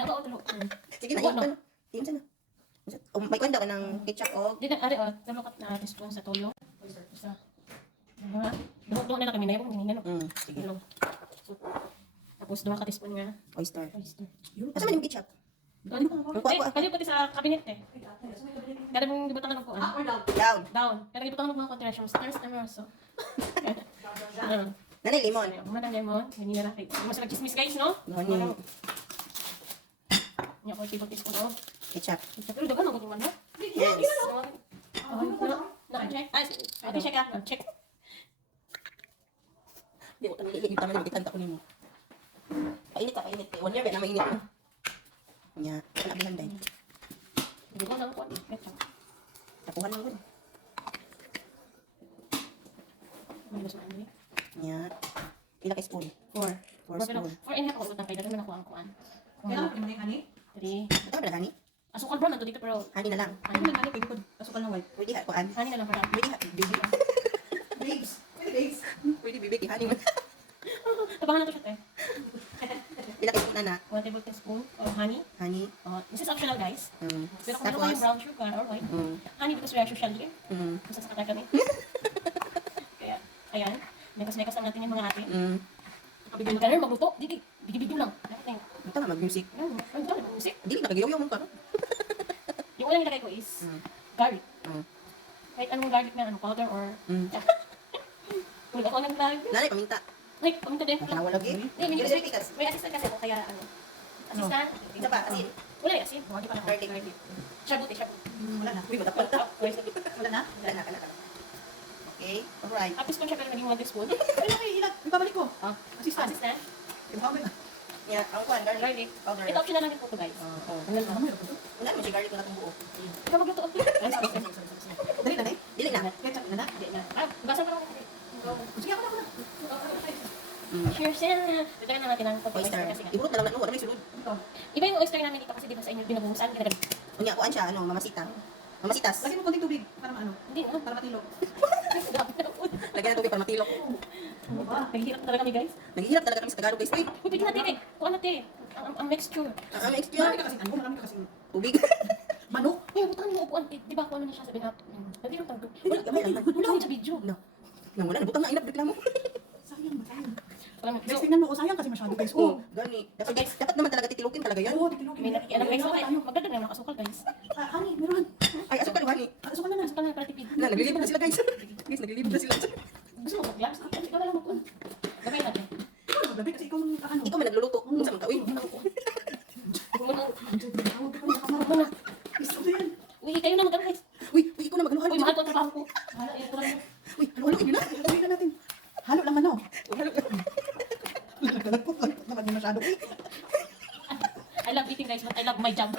Nako tulo. Sige na, ano? Tingin sana. May kuwan daw ka ng ketchup o... Di na, ari, tulo ka na teaspoon sa toyo. Isa. Diba? Duha na lang kami na yung hinino. Sige. Tapos duha ka teaspoon nga. Oyster. Oyster. Asa man yung ketchup? Kaliw pati sa cabinet eh. Kada mong gibutan ka ng kuan. Down. Down. Kada gibutan ka ng mga continuation. Stars na mo so. Nanay lemon. Mana lemon, ganyan na kay. Mas nag-chismis guys, no? Ngon. Nya ko tibok teaspoon oh. Ketchup. Pero dagan ang gusto man mo. Yes. Na-check. Ay, check ah. Check. Di ko tanong iigit naman yung itanta ko nimo. Painit ka, painit. 1 year ba na mainit mo? Nya, panabihan dahil. Hindi ko lang kuan. Ketchup. Tapuhan mo. May gusto man ni. Nya. Pila ka spoon? 4 spoon. 4 and a half ako utang kay dagan man ako ang kuan. Kailangan mo yung honey? 3. Ito ba honey? Asukal brown na to dito pero Honey na lang. Ano yung honey? Pwede ko asukal na white. Pwede ha, kuan. honey na lang para. Pwede ha, baby. Babes! Pwede babes! Pwede baby, honey mo. Tabangan na to siya te. Pila ka spoon na na? 1 tablespoon of honey. Honey. This is optional guys. Pero kung meron Tapos? kayong brown sugar or white, honey because we are social here. Basta sa kanya kami. Kaya, ayan. Mekas-mekas lang natin yung mga ate. Kapibigyan ka rin, magluto. Bigi-bigi lang. Ito nga, mag-music. Ang dami ng musik. Hindi, nakagiyaw mo ka. Yung unang nilagay ko is garlic. Kahit anong garlic na, powder or... Kung ako nang garlic. Nanay, paminta. Ay, paminta din. Nawa lagi. May assistant kasi ako, kaya ano. Assistant. Isa pa, asin. Wala yung asin. Wagi pa lang. Garlic. Shabuti. Wala na. Uy, matapal ta. Wala na? Wala na. Okay, alright. Half teaspoon siya pero naging 1 teaspoon. Ay, ilan? Ibabalik ko. Assistant. Ibabalik na. Yeah, ang kuhan, garlic. Garlic. Powder. Ito optional lang yung photo guys. Wala Wala naman si garlic na itong buo. Ikaw magluto. Dali na, dali. Dili na. Ketchup na na. Basa pa lang. Sige, ako na. Cheers yan. Lagyan na natin ang Oyster. kasi nga. Iburot na lang na, wala may sulod. Iba yung oyster namin dito kasi di ba sa inyo binabuhusan. Unya, kuhan siya, ano, mamasita. Mamasitas. Lagyan mo konting tubig para maano. Hindi na. Para matilo. Lagyan ng tubig para matilok. Naghihirap talaga kami guys. Naghihirap talaga kami sa Tagalog, guys. Uy, Uy, pwede natin eh. Kuha natin. Ang mixture. ang extra. Marami ka kasing ano, marami ka kasing Tubig. manok. Uy, butan mo upuan. Di ba kuha na siya sa binap? Naghihirap tayo. Gamay lang. Wala akong sa video. No. Nang wala, nabutang na inap, reklamo. Sayang ba? Sayang. Parang, Guys, tingnan mo. Sayang kasi masyado guys. Oh, gani. Dapat naman talaga titilukin talaga yan. Oo, titilogin. may nakikialam guys. Okay, magdagdag na nakasukal guys. Honey, meron. Ay, asukal, gani. Asukal na na. Nakasukal na para tipid. Na, naglilibot na sila, guys. Guys, naglilibot na sila. Gusto mo mag-gloves? Ikaw na lang mag-on. Gabay natin. Ikaw na maglabi kasi ikaw ang ano. Ikaw man nagluluto. Kung saan ka, uy. Gusto ko yan. Uy, kayo na mag-on guys. Uy, ikaw na magluhan. Uy, mahal ko ang trabaho ko. Mahal, ayun ko lang. Uy, halo-halo, yun na. Gawin na natin. Halo lang ano. Halo. Lalagpot lang. Naman din masyado. I love eating guys, but I love my job.